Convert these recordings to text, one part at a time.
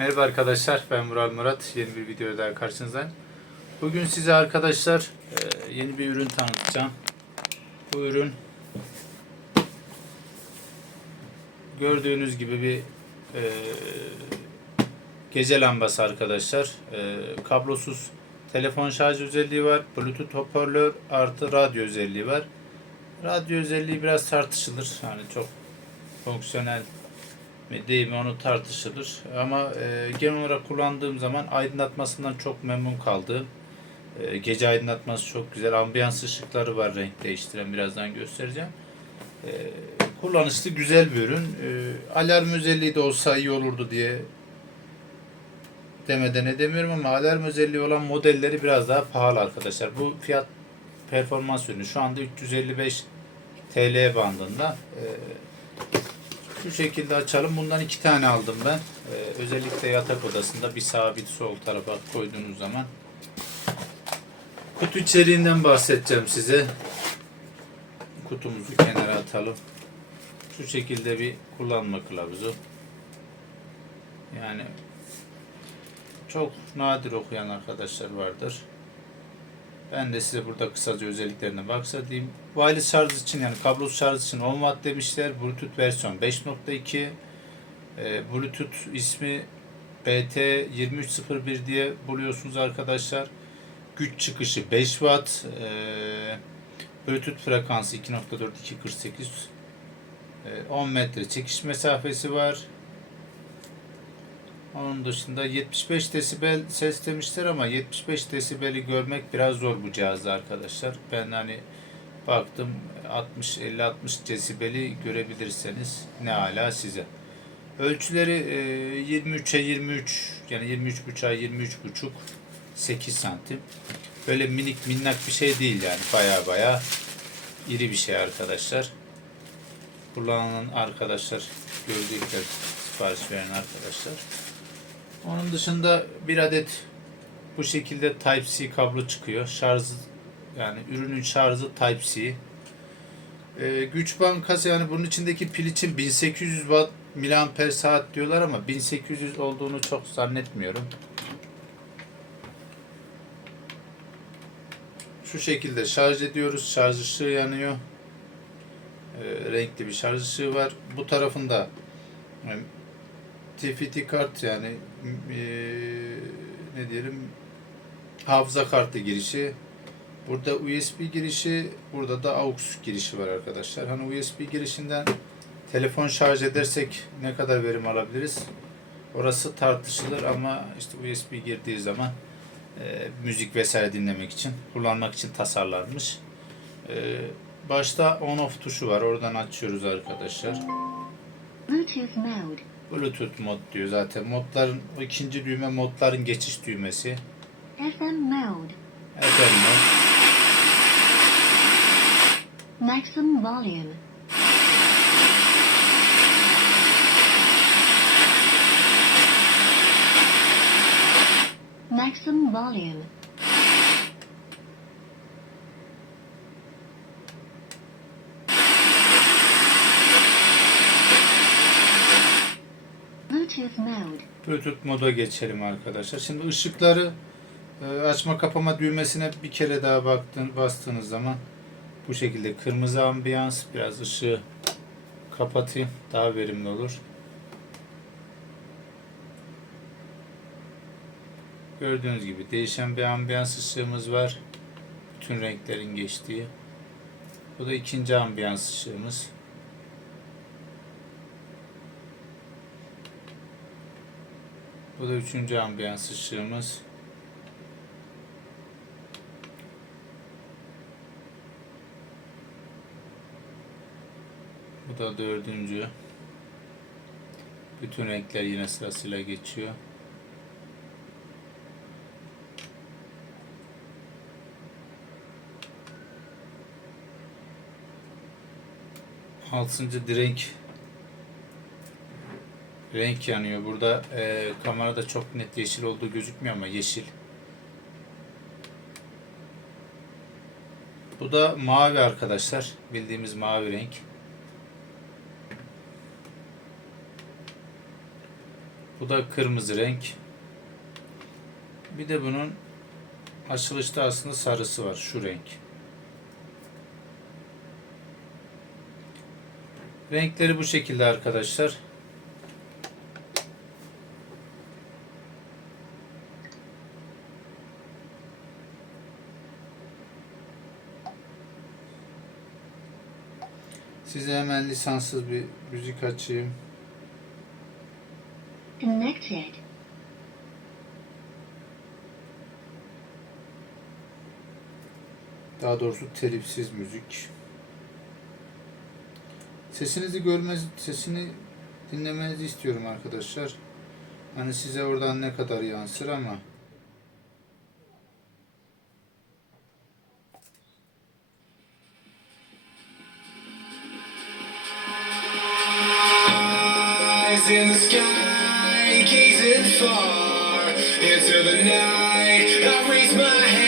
Merhaba arkadaşlar, ben Mural Murat. Yeni bir videoda daha karşınızdayım. Bugün size arkadaşlar e, yeni bir ürün tanıtacağım. Bu ürün gördüğünüz gibi bir e, gece lambası arkadaşlar. E, kablosuz telefon şarj özelliği var. Bluetooth hoparlör artı radyo özelliği var. Radyo özelliği biraz tartışılır. Yani çok fonksiyonel mi değil mi onu tartışılır. Ama e, genel olarak kullandığım zaman aydınlatmasından çok memnun kaldım. E, gece aydınlatması çok güzel. Ambiyans ışıkları var renk değiştiren birazdan göstereceğim. E, kullanışlı güzel bir ürün. E, alarm özelliği de olsa iyi olurdu diye demeden edemiyorum ama alarm özelliği olan modelleri biraz daha pahalı arkadaşlar. Bu fiyat performans ürünü şu anda 355 TL bandında. E, şu şekilde açalım. Bundan iki tane aldım ben. Ee, özellikle yatak odasında bir sağ bir sol tarafa koyduğunuz zaman. Kutu içeriğinden bahsedeceğim size. Kutumuzu kenara atalım. Şu şekilde bir kullanma kılavuzu. Yani çok nadir okuyan arkadaşlar vardır. Ben de size burada kısaca özelliklerine bahsedeyim. Wireless şarj için yani kablosuz şarj için 10 watt demişler. Bluetooth versiyon 5.2. Ee, Bluetooth ismi BT2301 diye buluyorsunuz arkadaşlar. Güç çıkışı 5 watt. Ee, Bluetooth frekansı 2.4 248. Ee, 10 metre çekiş mesafesi var. Onun dışında 75 desibel ses demişler ama 75 desibeli görmek biraz zor bu cihazda arkadaşlar. Ben hani baktım 60 50 60 desibeli görebilirseniz ne ala size. Ölçüleri e, 23'e 23 yani 23.5'a 23.5 8 santim. Böyle minik minnak bir şey değil yani baya baya iri bir şey arkadaşlar. Kullanan arkadaşlar gördükleri sipariş veren arkadaşlar. Onun dışında bir adet bu şekilde Type-C kablo çıkıyor. Şarj yani ürünün şarjı Type-C. Ee, güç bankası yani bunun içindeki pil için 1800 watt miliamper saat diyorlar ama 1800 olduğunu çok zannetmiyorum. Şu şekilde şarj ediyoruz. Şarj ışığı yanıyor. Ee, renkli bir şarj ışığı var. Bu tarafında yani TFT kart yani eee, ne diyelim hafıza kartı girişi. Burada USB girişi, burada da AUX girişi var arkadaşlar. Hani USB girişinden telefon şarj edersek ne kadar verim alabiliriz? Orası tartışılır ama işte USB girdiği zaman e, müzik vesaire dinlemek için, kullanmak için tasarlanmış. E, başta on off tuşu var. Oradan açıyoruz arkadaşlar. Bluetooth mode. Bluetooth mod diyor zaten. Modların o ikinci düğme modların geçiş düğmesi. FM mode. FM mod. Maximum volume. Maximum volume. Bluetooth moda geçelim arkadaşlar. Şimdi ışıkları e, açma kapama düğmesine bir kere daha baktın, bastığınız zaman bu şekilde kırmızı ambiyans biraz ışığı kapatayım daha verimli olur. Gördüğünüz gibi değişen bir ambiyans ışığımız var. Bütün renklerin geçtiği. Bu da ikinci ambiyans ışığımız. Bu da üçüncü ambiyans ışığımız. Bu da dördüncü. Bütün renkler yine sırasıyla geçiyor. Altıncı direnk renk yanıyor. Burada e, kamerada çok net yeşil olduğu gözükmüyor ama yeşil. Bu da mavi arkadaşlar. Bildiğimiz mavi renk. Bu da kırmızı renk. Bir de bunun açılışta aslında sarısı var. Şu renk. Renkleri bu şekilde arkadaşlar. Size hemen lisanssız bir müzik açayım. Connected. Daha doğrusu telifsiz müzik. Sesinizi görmez, sesini dinlemenizi istiyorum arkadaşlar. Hani size oradan ne kadar yansır ama in the sky, gazing far into the night. I raise my hand.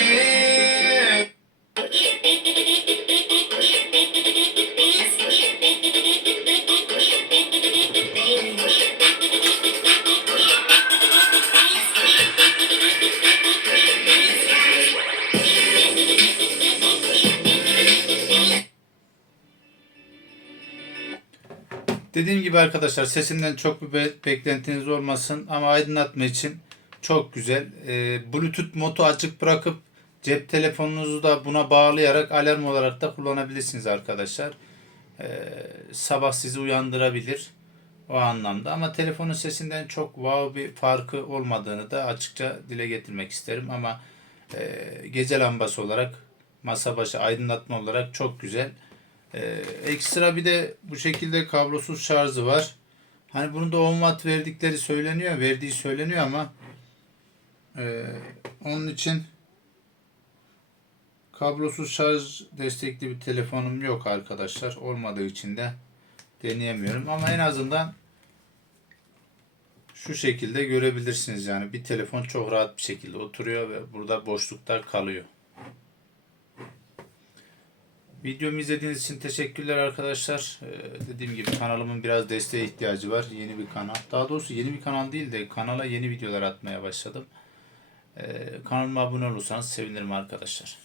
Dediğim gibi arkadaşlar sesinden çok bir be- beklentiniz olmasın ama aydınlatma için çok güzel. Ee, Bluetooth modu açık bırakıp cep telefonunuzu da buna bağlayarak alarm olarak da kullanabilirsiniz arkadaşlar. Ee, sabah sizi uyandırabilir o anlamda ama telefonun sesinden çok wow bir farkı olmadığını da açıkça dile getirmek isterim ama e, gece lambası olarak masa başı aydınlatma olarak çok güzel. Ee, ekstra bir de bu şekilde kablosuz şarjı var. Hani bunu da 10 watt verdikleri söyleniyor, verdiği söyleniyor ama e, onun için kablosuz şarj destekli bir telefonum yok arkadaşlar. Olmadığı için de deneyemiyorum ama en azından şu şekilde görebilirsiniz yani bir telefon çok rahat bir şekilde oturuyor ve burada boşluklar kalıyor. Videomu izlediğiniz için teşekkürler arkadaşlar. Ee, dediğim gibi kanalımın biraz desteğe ihtiyacı var. Yeni bir kanal. Daha doğrusu yeni bir kanal değil de kanala yeni videolar atmaya başladım. Ee, kanalıma abone olursanız sevinirim arkadaşlar.